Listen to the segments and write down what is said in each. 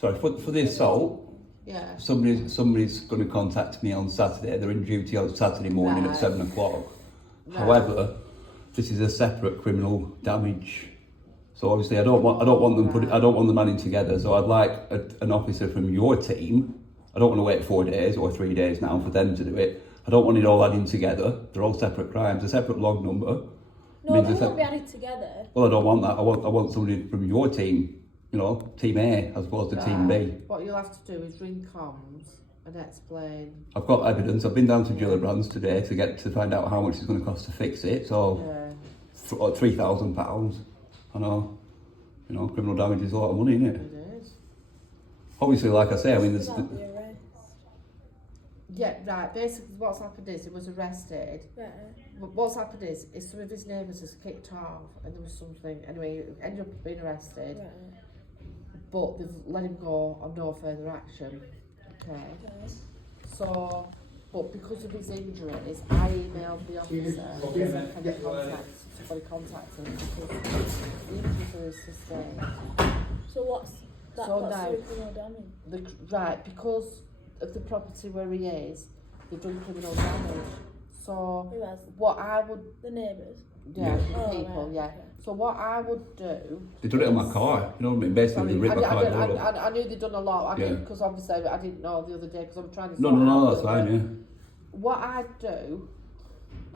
sorry, for the assault, Yeah. somebody's going to contact me on Saturday. They're in duty on Saturday morning at 7 o'clock. Right. However, this is a separate criminal damage. So obviously, I don't want them I don't want them adding together. So I'd like an officer from your team. I don't want to wait 4 days or 3 days now for them to do it. I don't want it all adding together. They're all separate crimes. A separate log number. No, they won't be added together. Well, I don't want that. I want somebody from your team. You know, team A as opposed to team B. What you'll have to do is ring comms and explain. I've got evidence. I've been down to Gillibrands today to find out how much it's going to cost to fix it. So, £3,000. I know. You know, criminal damage is a lot of money, isn't it? It is. Obviously, like I say, I mean, there's. Yeah, right. Basically, what's happened is he was arrested. Right. But what's happened is some of his neighbours has kicked off, and there was something. Anyway, he ended up being arrested. Right. But they've let him go on no further action. Okay. So, but because of his injuries, I emailed the officer and said, can you somebody contact him because the injuries are sustained. So what's that? So what's now, the criminal damage? Right, because of the property where he is, they've done criminal damage. So Who has what I would, the neighbours? yeah, the Oh, people, right, yeah. okay. So what I would do. They done it on my car. You know what I mean? Basically, they ripped my car door up. I knew they'd done a lot. I Yeah. didn't, because obviously I didn't know the other day because I'm trying to. No, that's fine. Yeah. What I'd do,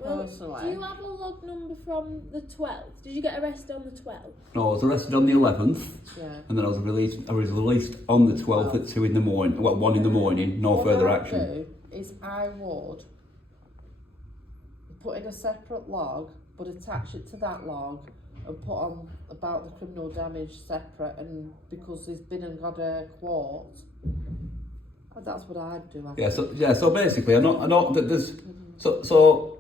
personally. Do you have a log number from the 12th? Did you get arrested on the 12th? No, I was arrested on the 11th, Yeah. and then I was released on the 12th at 2 in the morning. Well, 1 in the morning. No What further I'd action. do is I would put in a separate log, but attach it to that log and put on about the criminal damage separate, and because he's been and got a quote. That's what I'd do. I think. So basically, I know that there's so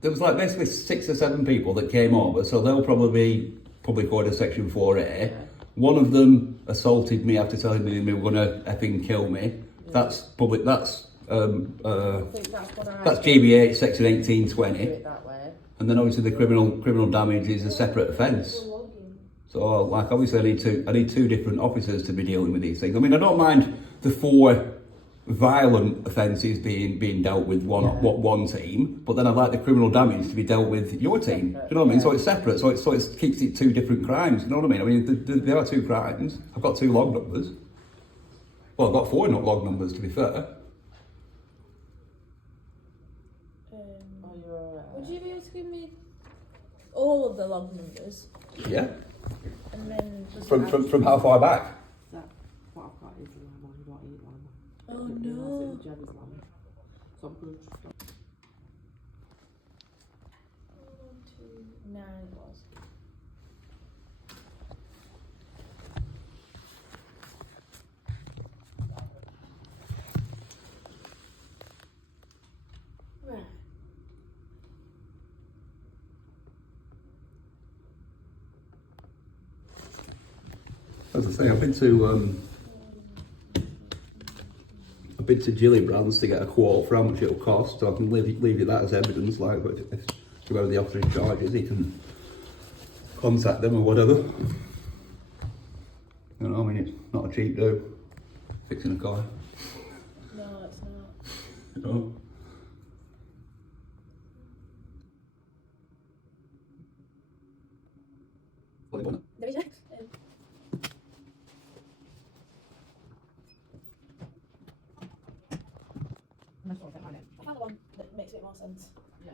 there was like basically 6 or 7 people that came over, so they'll probably be public order section 4A. Yeah. One of them assaulted me after telling me they were gonna effing kill me. Yeah. That's public. That's I think that's what that's do. GBH section Do 1820, it that way. and then obviously the criminal damage is a separate offence. So like obviously I need 2 different officers to be dealing with these things. I mean, I don't mind the 4 violent offences being dealt with one team, but then I'd like the criminal damage to be dealt with your team. Do you know what I mean? So it's separate. So it keeps it 2 different crimes. You know what I mean? I mean, there are 2 crimes. I've got 2 log numbers. Well, I've got 4 not log numbers to be fair. Would you be able to give me all of the log numbers? Yeah. And then just From how far back? What I've got is a lemon, you don't eat lemon. Oh I didn't realise no. it was Jenny's lemon. So I'm going to 1, 2, 9 it was. Right. As I say, I've been to Gillibrands to get a quote for how much it'll cost, so I can leave you that as evidence. Like, if whoever the officer in charge is, he can contact them or whatever. You know, I mean, it's not a cheap do fixing a car. No, it's not. You know. There is I found the one that makes a bit more sense. Yeah.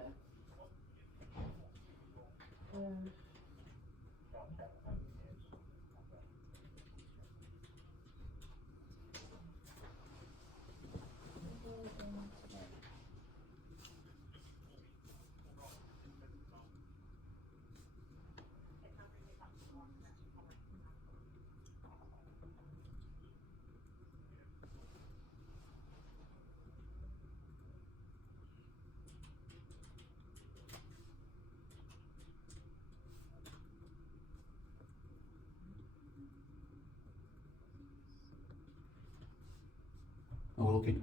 Oh, okay.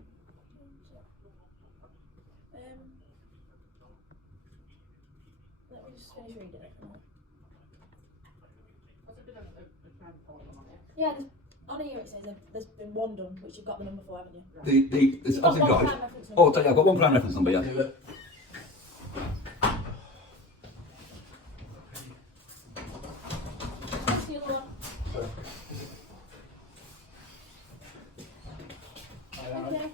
Let me just finish reading it. Has it been a crime report on it? Yeah, On here it says there's been one done, which you've got the number for, haven't you? It's You've got obviously one got crime it. reference number. Oh, I've got one crime reference number, yeah. What's the other one? Okay.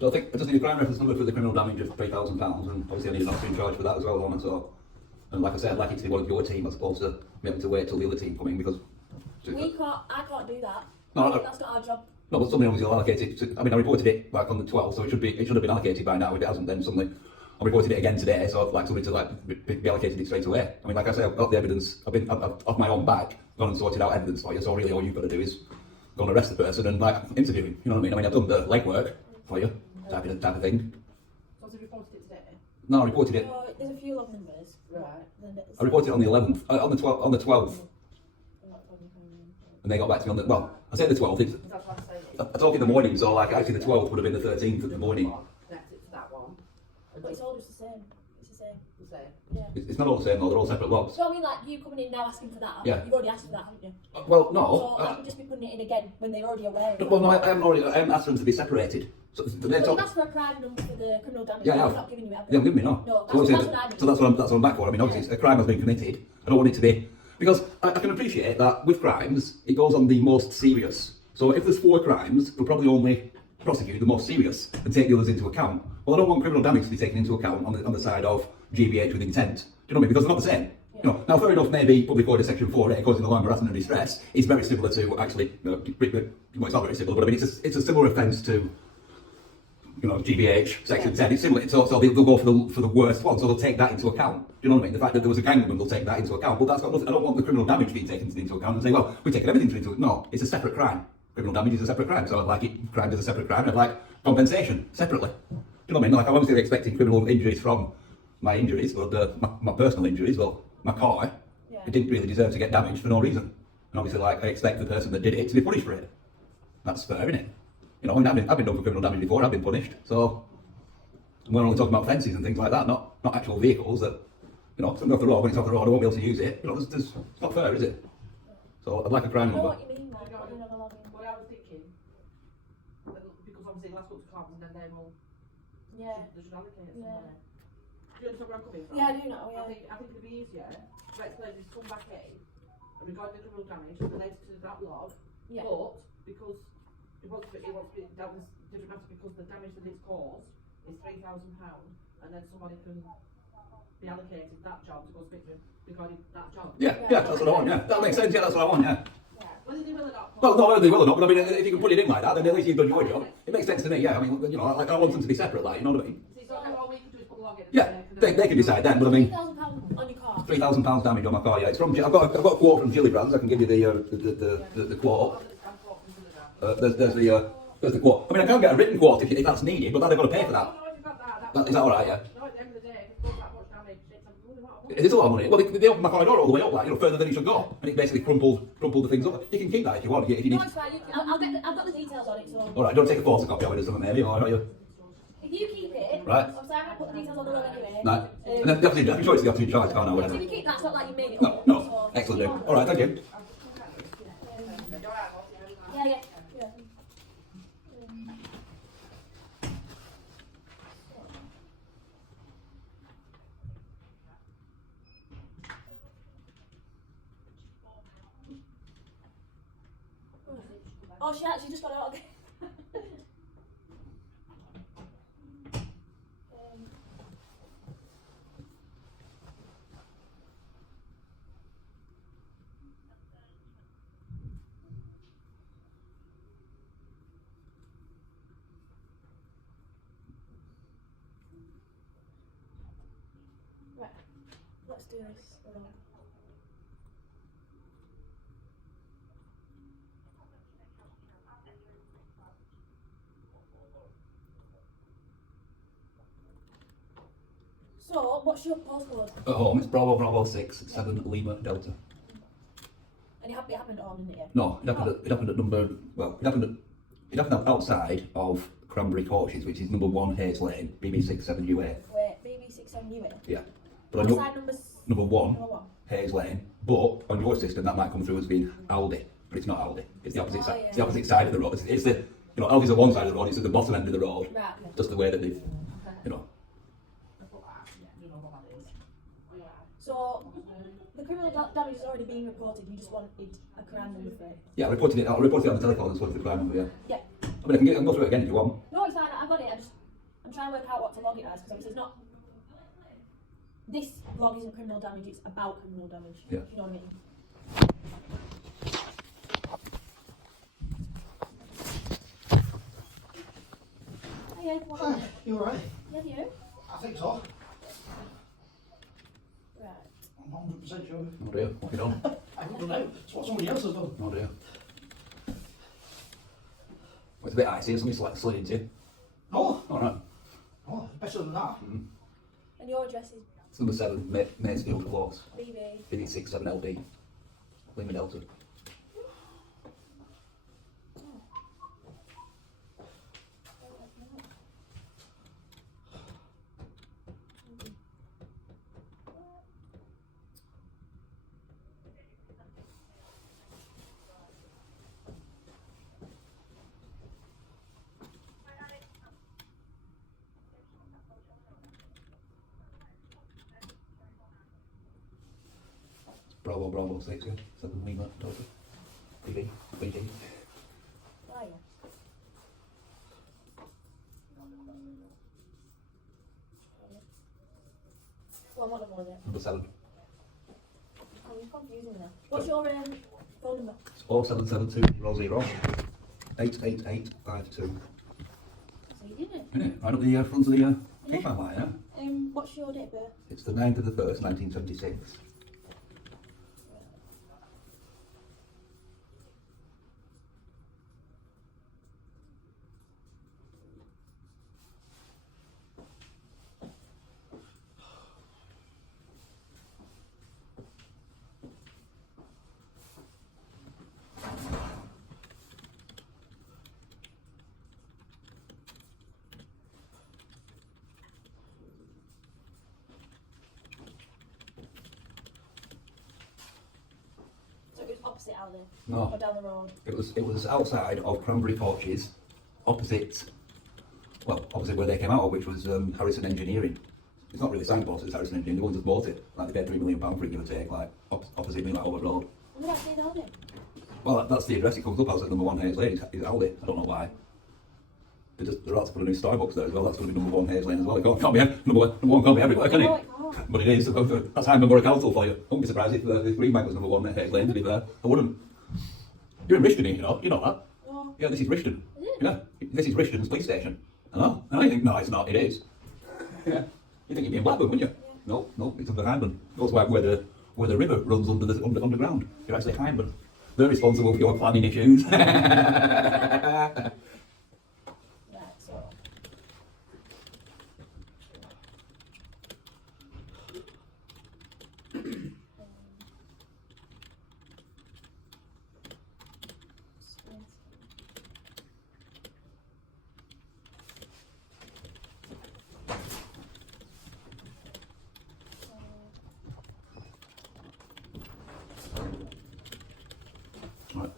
So I think I just need a crime reference number for the criminal damage of £3,000, and obviously I need an officer in charge for that as well, don't I? So, and like I said, I'd like it to be one of your team as opposed to me having to wait till the other team come in because. I can't do that. No, That's not our job. No, but somebody obviously will allocate it. I mean, I reported it like on the 12th, so it should have been allocated by now. If it hasn't, then suddenly I reported it again today, so I'd like somebody to be allocated it straight away. I mean, like I say, I've got the evidence. I've off my own back gone and sorted out evidence for you. So really, all you've got to do is go and arrest the person and like interview him. You know what I mean? I mean, I've done the legwork for you, type of thing. So have you reported it today? No, I reported it. No, there's a few log numbers. Right. Then there's- I reported it on the 11th, on the 12th, and they got back to me on the. Well, I say the 12th. It's, That's what I'm saying. I told you in the morning, so like actually the 12th would have been the 13th of the morning. Connect it to that one. But it's all just the same. It's the same. The same. Yeah. It's not all the same though. They're all separate logs. So I mean, like you coming in now asking for that. Yeah. You've already asked for that, haven't you? Well, So no. I could just be putting it in again when they're already aware. Of Well, no, that. I haven't asked them to be separated. So they're But you've talking. asked for a crime number for the criminal damage. Yeah, I I'm have. not giving you it. They haven't given me no. No, So that's obviously- what I mean. so that's what I'm back for. I mean, obviously a crime has been committed. I don't want it to be because I can appreciate that with crimes it goes on the most serious. So if there's 4 crimes, we'll probably only prosecute the most serious and take the others into account. Well, I don't want criminal damage to be taken into account on the side of GBH with intent. Do you know what I mean? Because they're not the same. You know, now fair enough, maybe public order section 4A causing alarm, harassment and distress is very similar to actually, well, it's not very similar, but I mean it's a similar offence to, you know, GBH section 10. It's similar, so they'll go for the worst one, so they'll take that into account. Do you know what I mean? The fact that there was a gangman, they'll take that into account. But that's got nothing. I don't want the criminal damage being taken into account and say, well, we're taking everything into account. No, it's a separate crime. Criminal damage is a separate crime, so I'd like it. Crime is a separate crime. I'd like compensation separately. Do you know what I mean? Like I'm obviously expecting criminal injuries from my injuries, but my personal injuries, well, my car, Yeah. it didn't really deserve to get damaged for no reason. And obviously, like I expect the person that did it to be punished for it. That's fair, isn't it? You know, I mean, I've been done for criminal damage before. I've been punished. So we're only talking about fences and things like that, not actual vehicles that, you know, something off the road. When it's off the road, I won't be able to use it. You know, it's not fair, is it? So I'd like a crime I know number. what you mean, like, what you know, the logging. What I was thinking, because obviously the last one's clubs and then they will, Yeah. they should allocate it Yeah. somewhere. Do you understand where I'm coming from? Yeah, I do know, yeah. I think it'd be easier to explain this, come back in, and regarding the criminal damage related to that log, Yeah. but because it wants to be dealt with different matter because the damage that it's caused is £3,000, and then somebody can be allocated that job to go speak to him regarding that job. Yeah, that's what I want. Yeah, that makes sense. Yeah, that's what I want. Yeah. Whether they will or not. Well, not whether they will or not, but I mean, if you can put it in like that, then at least you've done your job. It makes sense to me. Yeah, I mean, you know, like I want them to be separate. Like, you know what I mean? See, so all we can do is put the log in. and Yeah, then they can decide then. But I mean, £3,000 on your car. £3,000 damage on my car. Yeah, it's from. I've got a quote from Gilly Brands. I can give you the quote. There's the quote. I mean, I can get a written quote if that's needed, but then I've got to pay for that. Is that all right? Yeah. No, at the end of the day, if it goes that much damage, it's a bloody lot of money. It is a lot of money. Well, they opened my car door all the way up, like, you know, further than it should go, and it basically crumpled the things up. You can keep that if you want. If you need. No, it's fine. I've got the details on it, so All right, don't take a photocopy of it or something, maybe, or you. if you keep it, Right. obviously I'm gonna put the details on the log anyway. No. And then the opportunity, I can show you the opportunity charge, can't I? So Whatever. if you keep that, it's not like you made it No, up. no. So- Excellent, dude. All right, thank you. Yeah. Oh, she actually just got out again. Right, let's do this. So, what's your postcode? At home, it's Bravo 6 7 Lima Delta. And it happened at home, didn't it? Yeah. No, it happened at number. Well, it happened outside of Cranberry Courses, which is number 1 Hayes Lane, BB67UA. Wait, BB67 UA. Yeah, but I know. Outside number number one, Number one. Hayes Lane, but on your system that might come through as being Aldi, but it's not Aldi. It's the opposite Oh, side. yeah. It's the opposite side of the road. It's the Aldi's on one side of the road. It's at the bottom end of the road. Right, okay. Just the way that they've, So, the criminal damage has already been reported, you just wanted a crime number for it? Yeah, I reported it on the telephone as well as the crime number. Yeah. Yeah. I mean, I can go through it again if you want. No, it's fine, I've got it, I'm trying to work out what to log it as, because obviously it's not... This log isn't criminal damage, it's about criminal damage. Yeah. Do you know what I mean? Hiya, what are you? You alright? Yeah, you? I think so. Right. I'm 100% sure. Oh dear, what have you done? I don't know. It's what somebody else has done. Oh dear. Well, it's a bit icy, something's like slid into you. No, Alright. oh, better than that. And your address is It's number 7, Maysfield Close, BB. BD67LD, Lima Delta. Bravo 6, 7 Lima Delta, BD. Why? Well, what number was it? Number 7. Oh, you're confusing me now. What's your phone number? It's 0772 88852. So you did it. Isn't it? Right up the front of the kick line, yeah? What's your date of birth? It's the 9th of the 1st, 1976. So it was opposite Aldi? No. Or down the road? It was outside of Cranberry Porches, opposite where they came out of, which was Harrison Engineering. It's not really signposted, it's Harrison Engineering. The ones that bought it, like they paid £3 million for it, give or take, like opposite me, like over the road. What did I say Aldi? Well, that's the address it comes up as at number 1 Hayes Lane. Is Aldi. I don't know why. They're about to put a new Starbucks there as well. That's going to be number 1 Hayes Lane as well. It can't be number one can't be everywhere, can No, it? it can't. But it is. That's Hyndburn Borough Council for you. I wouldn't be surprised if Greenbank was number 1 Hayes Lane. To be fair, I wouldn't. You're in Rishton, you know that. No. Yeah, this is Rishton. Is it? Yeah, this is Rishton's police station. Oh, and I think no, it's not. It is. Yeah, you think you'd be in Blackburn, wouldn't you? Yeah. No, it's under Hyndburn. That's where the river runs underground. You're actually Hyndburn. They're responsible for your planning issues. Right, so... Right.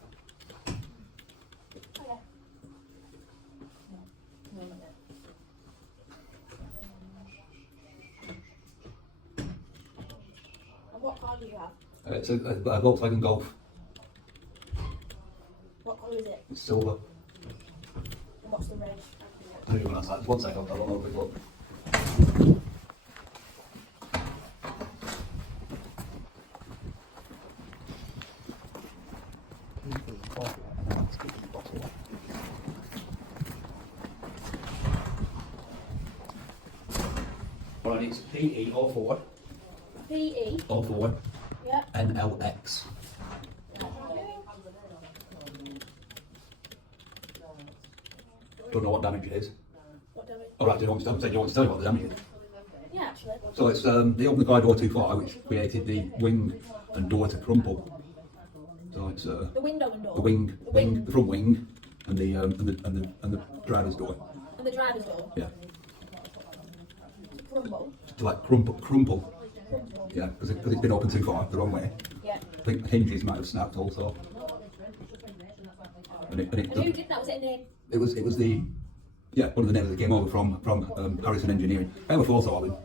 Okay. No, not yet. And what car do you have? It's a Volkswagen Golf. What colour is it? It's silver. And what's the reg? I don't even ask that. 1 second, I'll have a quick look. Right, it's PE04 PE? 04 Yeah. NLX. Don't know what damage it is. What damage? Alright, do you want me to tell you what the damage is? Yeah, actually. So it's they opened the car door too far, which created the wing and door to crumple. So it's The window and door? the wing, the front wing, and the driver's door. And the driver's door? Yeah, Crumble? to like crumple. Yeah, because it's been open too far, the wrong way. Yeah. I think hinges might have snapped also. And And who did that? Was it a name? it was the, yeah, one of the names that came over from Harrison Engineering. I have a photo of him.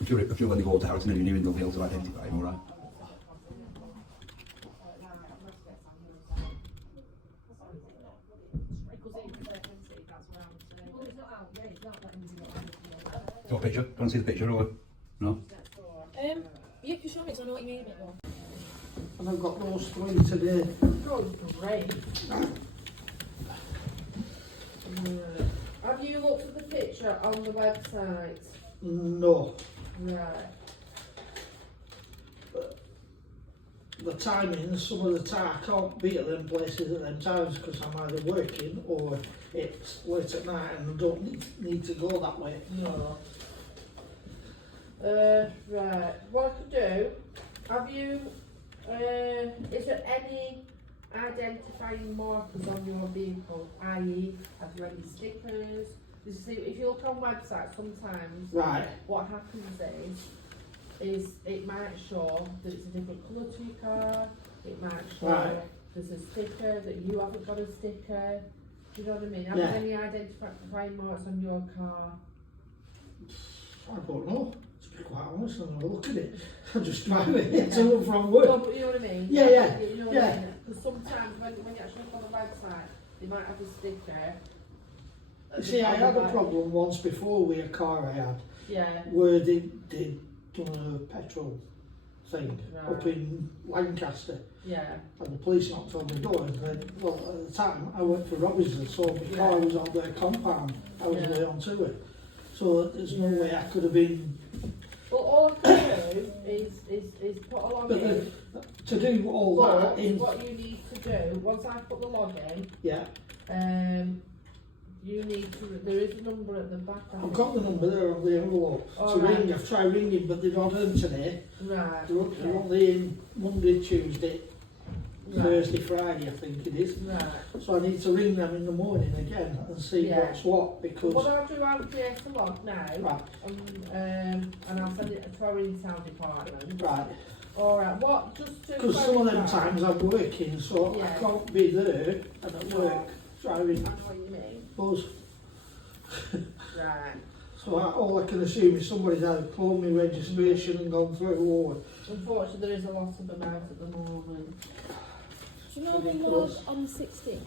I'm sure when they go to Harrison Engineering they'll be able to identify him, alright? Got a picture? Do you want to see the picture or no? You can show me because I know what you mean a bit more. And I've got those 3 today. Oh, great. Have you looked at the picture on the website? No. Right. The timings, some of the time I can't be at them places at them times because I'm either working or it's late at night and I don't need to go that way. No. Right. What I could do, have you, is there any identifying markers on your vehicle, i.e. have you any stickers? You see, if you look on websites sometimes, Right. what happens is it might show that it's a different colour to your car, it might show Right. there's a sticker that you haven't got a sticker. Do you know what I mean? Have Yeah. you any identifying marks on your car? I don't know, to be quite honest, I'm gonna look at it. I'm just driving it to and from work. No, but you know what I mean? Yeah, yeah, You know what yeah. I mean? Because sometimes when you actually look on the website, they might have a sticker. You see, I had a problem once before with a car I had, Yeah. where they done a petrol thing Right. up in Lancaster, Yeah. and the police knocked on the door and said, well, at the time I worked for Robinson, so my car was on their compound, I was Yeah. way onto it. So there's no way I could have been, Well, all I can do is put a log but in. to do all But that in, what you need to do, once I put the log in, yeah, you need to, there is a number at the back. I I've think. got the number there on the envelope All to right. ring, I've tried ringing but they're not in today. Right. They're only in Monday, Tuesday, Right. Thursday, Friday I think it is. Right. So I need to ring them in the morning again and see Yeah. what's what because, What I'll do, I'll create a log now, right, and I'll send it to our in-town department. right. Alright, what, just to Because some of them clarify- times I'm working, so Yeah. I can't be there and at work driving I know what you mean. those. Right. So all I can assume is somebody's either cloned my registration and gone through or Unfortunately, there is a lot of them out at the moment. Do you know the log on the 16th?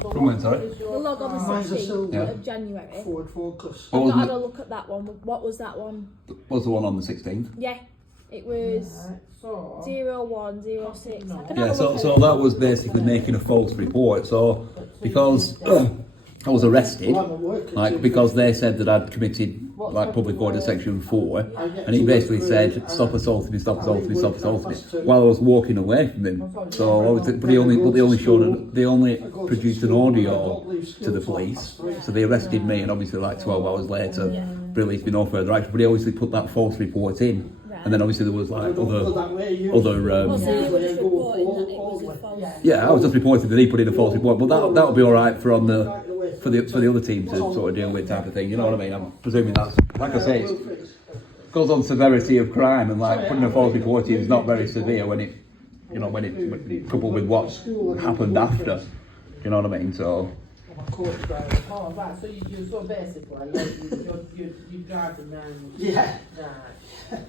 But From when, what sorry? is your The log on the car? Mine's a 16th silver. Yeah. of January. Ford Focus. What I've was not had the- a look at that one. What was that one? Was the one on the 16th? Yeah, it was Right, so, 0106. I can Yeah, have a look so at it. that was basically making a false report. So because I was arrested, Well, I'm at work at like 2:30. because they said that I'd committed like public order section 4, I get and he to basically work said, early, "Stop assaulting me, stop I assaulting me, leave stop work assaulting me," 2:30. while I was walking away from him. So obviously, but they only showed they only produced an audio to the police. So they arrested me, and obviously, like 12 hours later, released me no further action. But he obviously put that false report in, and then obviously there was like other. Well, so you were just reporting that it was a false. Yeah, I was just reporting that he put in a false report, but that would be all right for the other team to sort of deal with type of thing. You know what I mean? I'm presuming that's like I say, it goes on severity of crime, and like putting a false report in is not very severe when it, when it's coupled with what happened after. You know what I mean? So I'm a coach driver. oh, right, so so basically, you're driving around. Yeah. Right.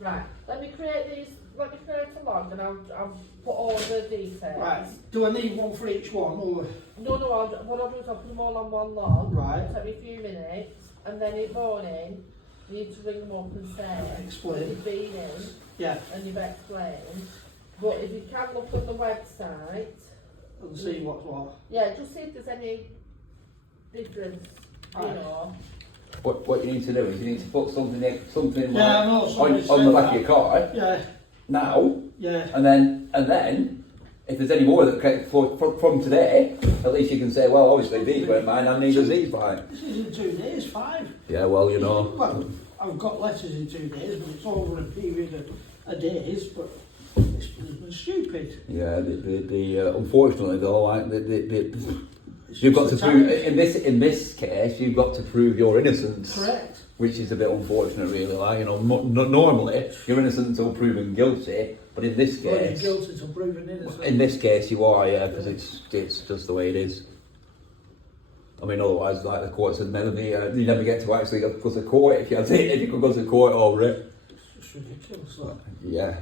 Right, let me create a log and I'll put all the details. Right. Do I need one for each one or? No, what I'll do is I'll put them all on one log. Right. It'll take me a few minutes, and then in the morning, you need to ring them up and say Explain. that you've been in Yeah. and you've explained. But if you can look on the website, And see what's what. yeah, just see if there's any difference, you Right. know. what you need to do is you need to put something Yeah, I know, somebody on the said back of that. your car Yeah. now, Yeah. and then if there's any more that from today, at least you can say, well, obviously these weren't mine, and neither's these mine. This is in 2 days, 5. Yeah, well, you know. Well, I've got letters in 2 days, but it's over a period of a days, but it's blooming stupid. Yeah, unfortunately though, like It's you've got just to the prove timing. in this case you've got to prove your innocence. Correct. Which is a bit unfortunate, really. Like, you know, normally you're innocent until proven guilty, but in this Well, you're case, guilty till proven innocent. in this case, you are, yeah, because it's just the way it is. I mean, otherwise, like the court said, you never get to actually go to court. If you had it, you could go to court over it. It's just ridiculous, that. Yeah.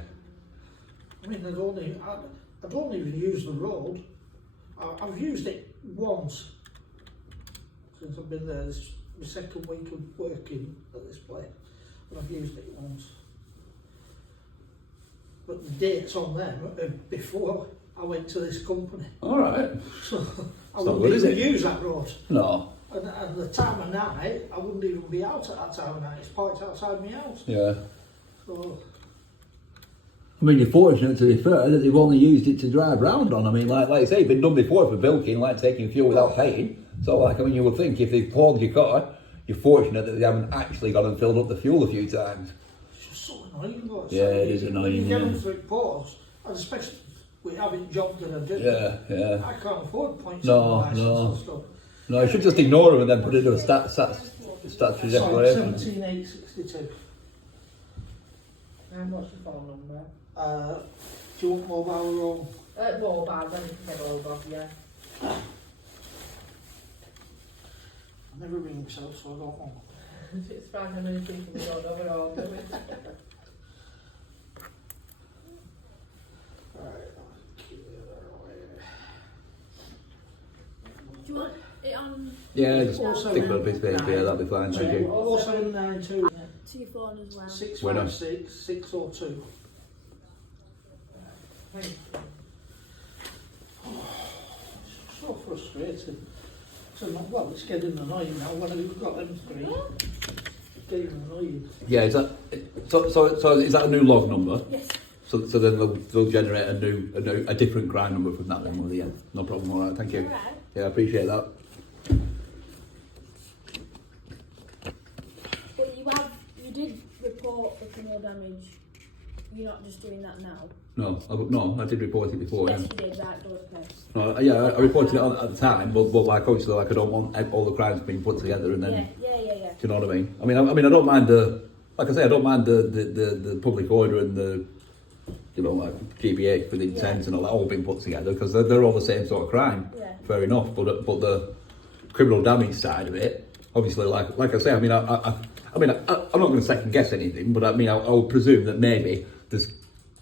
I mean, I don't even use the road. I've used it once since I've been there. This is my second week of working at this place, and I've used it once. But the dates on them are before I went to this company, All right. so I It's not wouldn't good, is even it? use that road. No. And the time of night, I wouldn't even be out at that time of night. It's parked outside my house. Yeah. So I mean, you're fortunate, to be fair, that they've only used it to drive round on. I mean, like I say, it's been done before for bilking, like taking fuel without paying. So, like, I mean, you would think if they've clogged your car, you're fortunate that they haven't actually gone and filled up the fuel a few times. it's just so annoying. Though. It's Yeah, like it is you annoying, get yeah. them through posts, and especially with having jobs that I do. Yeah, yeah. I can't afford points No, on my license no. and stuff. No, you should just ignore them and then put it into a statutory Sorry, declaration. 17862. And what's your phone number? Do you want mobile or? Mobile, then you can get hold of you. I never ring myself, so I don't know. It's fine, I know you're thinking we don't know it all, do we? Right, I'll keep it away. Do you want it on Yeah, just Also, stick it on a piece of paper, yeah, that'll be fine, thank you. 0792 to your phone as well? 656 602. So frustrating. So well, it's getting annoying now when we've got them three. It's getting annoying. Yeah, is that so? Is that a new log number? Yes. So then they'll generate a different crime number from that then, will they? Yeah, no problem. All right, thank you. Alright. Yeah, I appreciate that. But you did report the criminal damage. You're not just doing that now. No, I did report it before. Yes, Yeah. you did. Right, those place. No, yeah, I reported it at the time, but like obviously, like I don't want all the crimes being put together and then. Yeah. Do you know what I mean? I mean, I don't mind like I say, I don't mind the public order and the, you know, like GBH for the intent and all that all being put together because they're all the same sort of crime. Yeah. Fair enough, but the criminal damage side of it, obviously, like I say, I mean, I'm not going to second guess anything, but I mean, I would presume that maybe there's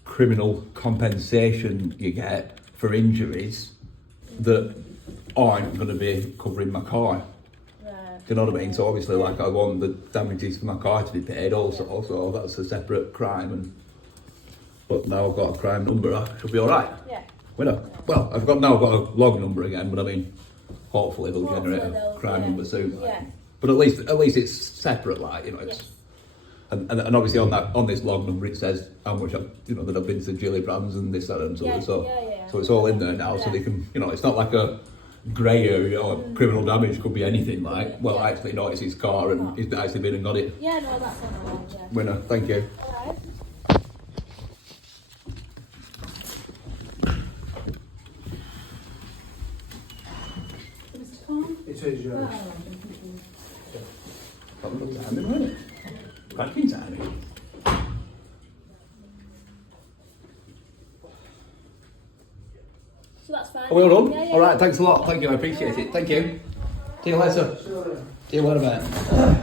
criminal compensation you get for injuries that aren't going to be covering my car. Right. Do you know what I mean? So obviously, like, I want the damages for my car to be paid also, so that's a separate crime. But now I've got a crime number, I should be all right. Yeah. Well, I've got a log number again, but I mean, hopefully they'll Hopefully generate a they'll- crime yeah. number soon. Like. Yeah. But at least it's separate, like, you know. It's, Yes. and obviously on this log number it says how much that I've been to Gillibrand's and this, that, and so Yeah, so. yeah. So it's all in there now, so Yeah. they can, it's not like a grey area or criminal damage could be anything like. Well, Yeah. actually, no, it's his car and he's actually been and got it. Yeah, no, that's not right. Yeah. Winner, thank you. Alright. Mr. Khan? It is, yeah. That was a timing, wasn't it? Cracking timing. So that's fine. Are we all done? Yeah, yeah. All right, thanks a lot. Thank you, I appreciate it. Thank you. See you later. See you later, mate.